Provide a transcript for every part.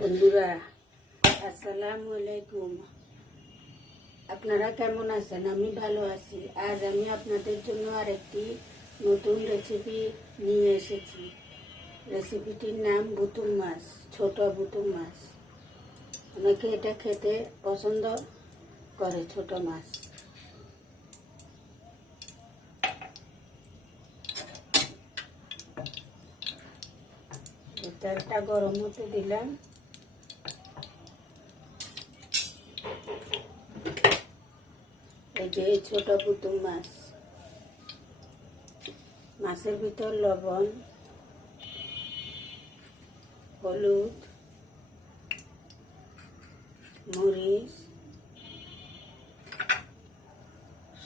বন্ধুরা, আসসালামু আলাইকুম। আপনারা কেমন আছেন? আমি ভালো আছি। আজ আমি আপনাদের জন্য আরেকটি নতুন রেসিপি নিয়ে এসেছি। রেসিপিটির নাম বুতুম মাছ, ছোট বুতুম মাছ। অনেকে এটা খেতে পছন্দ করে ছোট মাছ। তেলটা গরম হতে দিলাম। যে ছোট পুতুল মাছ। মাছের ভিতর লবণ হলুদ মরিচ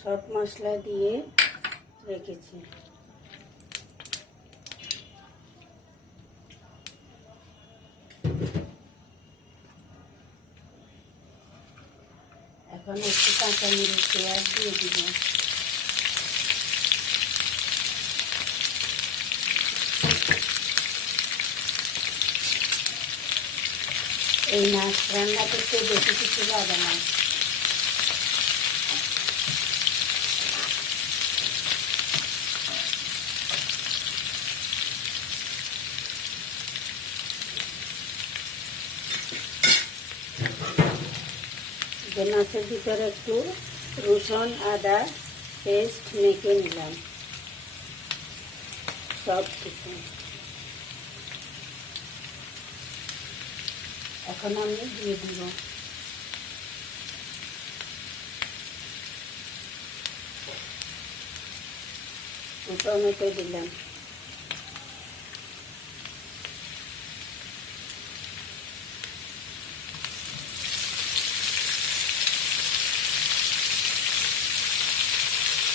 সব মশলা দিয়ে রেখেছি। এখন একটু কাঁচা মরিচ পেঁয়াজ দিয়ে দিব এই মাছ রান্না করতে বেশি কিছু লাগে না। যে মাছের ভিতরে একটু রসুন, আদা পেস্ট মেখে নিলাম। সব কিছু। এখন আমি দিয়ে দিব। টমেটো দিলাম।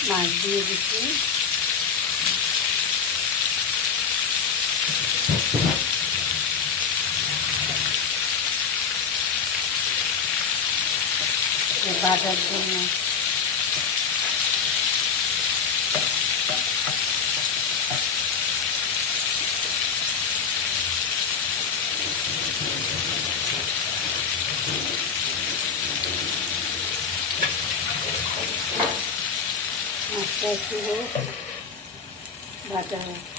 মাছ দিয়ে দিচ্ছি। বাজার জন্য একটু ভাজা হোক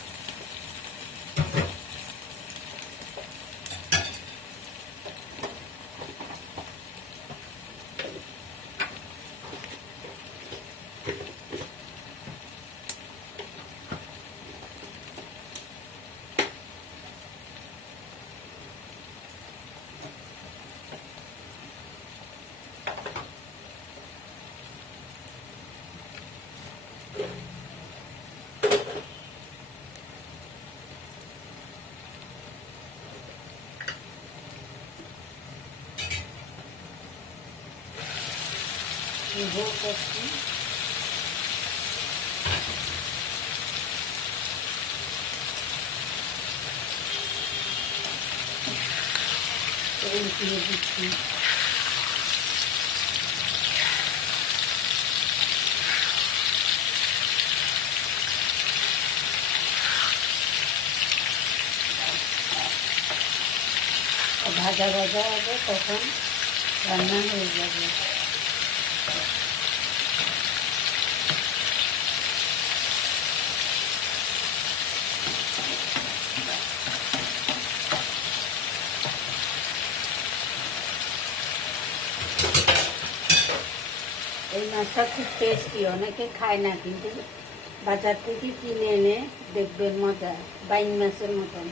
দিয়ে দিচ্ছি ভাজা ভাজা হবে তখন রান্না হয়ে যাবে। মাছটা খুব টেস্টি অনেকে খায় না, কিন্তু বাজার থেকে কিনে এনে দেখবেন মজা, বাইন মাছের মতন।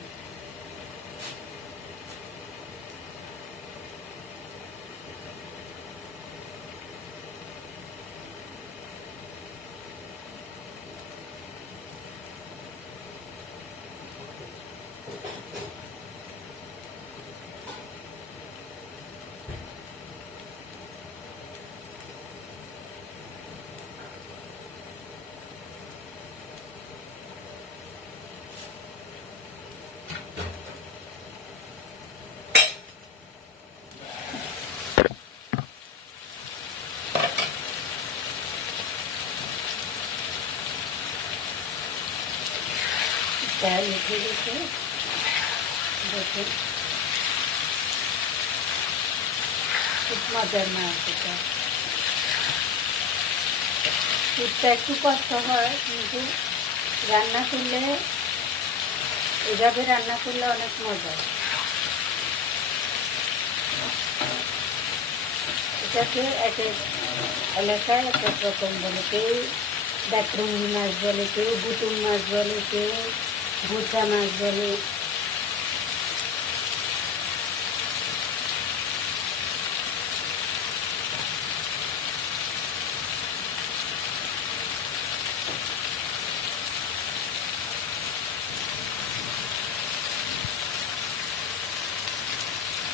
তেল উঠে গেছে দেখুন খুব মজার দুধটা একটু কষ্ট হয় কিন্তু রান্না করলে, এভাবে রান্না করলে অনেক মজা। এটাকে এক এলাকায় এক এক রকম বলে, কেউ ডাকরুঙ্গি মাছ বলে, কেউ বুতুম মাছ বলে, কেউ ভুচা মাছ বলে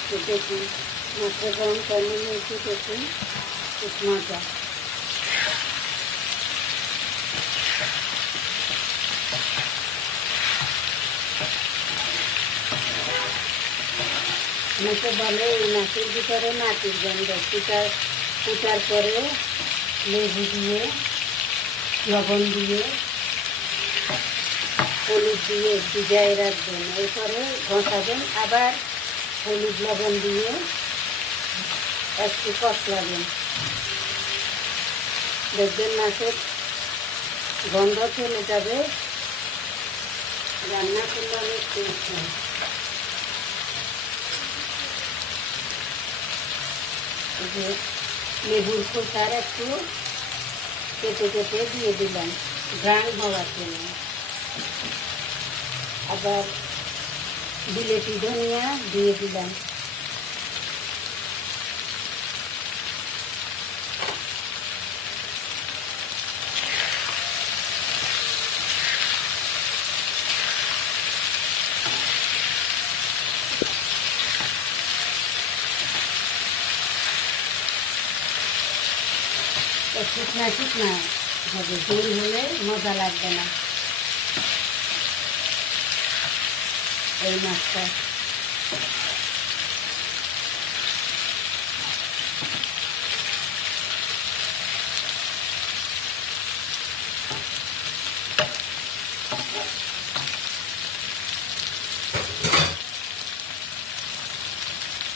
তো দেখুন মাছটা গরম করলে নিয়েছি দেখুন খুব অনেকে বলে, এই মাছের ভিতরে মাটির গন্ধ। কুটার কুটার পরে লেবু দিয়ে, লবণ দিয়ে, হলুদ দিয়ে ভিজাই রাখবেন। এরপরে ঘষাবেন। আবার হলুদ, লবণ দিয়ে একটু কষলাবেন। দেখবেন মাছের গন্ধ চলে যাবে। রান্না করলে অনেক টেস্ট হয়। যে লেবুর খোসার একটু কেটে কেটে দিয়ে দিলাম, ঘ্রাণ হওয়ার জন্য। আবার বিলেটি ধনিয়া দিয়ে দিলাম। শুকনা শুকনা হবে ঝোল হলে মজা লাগবে না। এই মাছটা।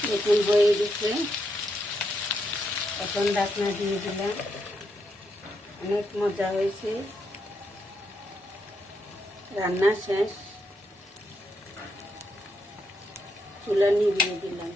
দেখুন বয়ে দিচ্ছে এখন ডাকনা দিয়ে দিলাম। অনেক মজা হয়েছে। রান্না শেষ। চুলা নিভিয়ে দিলাম।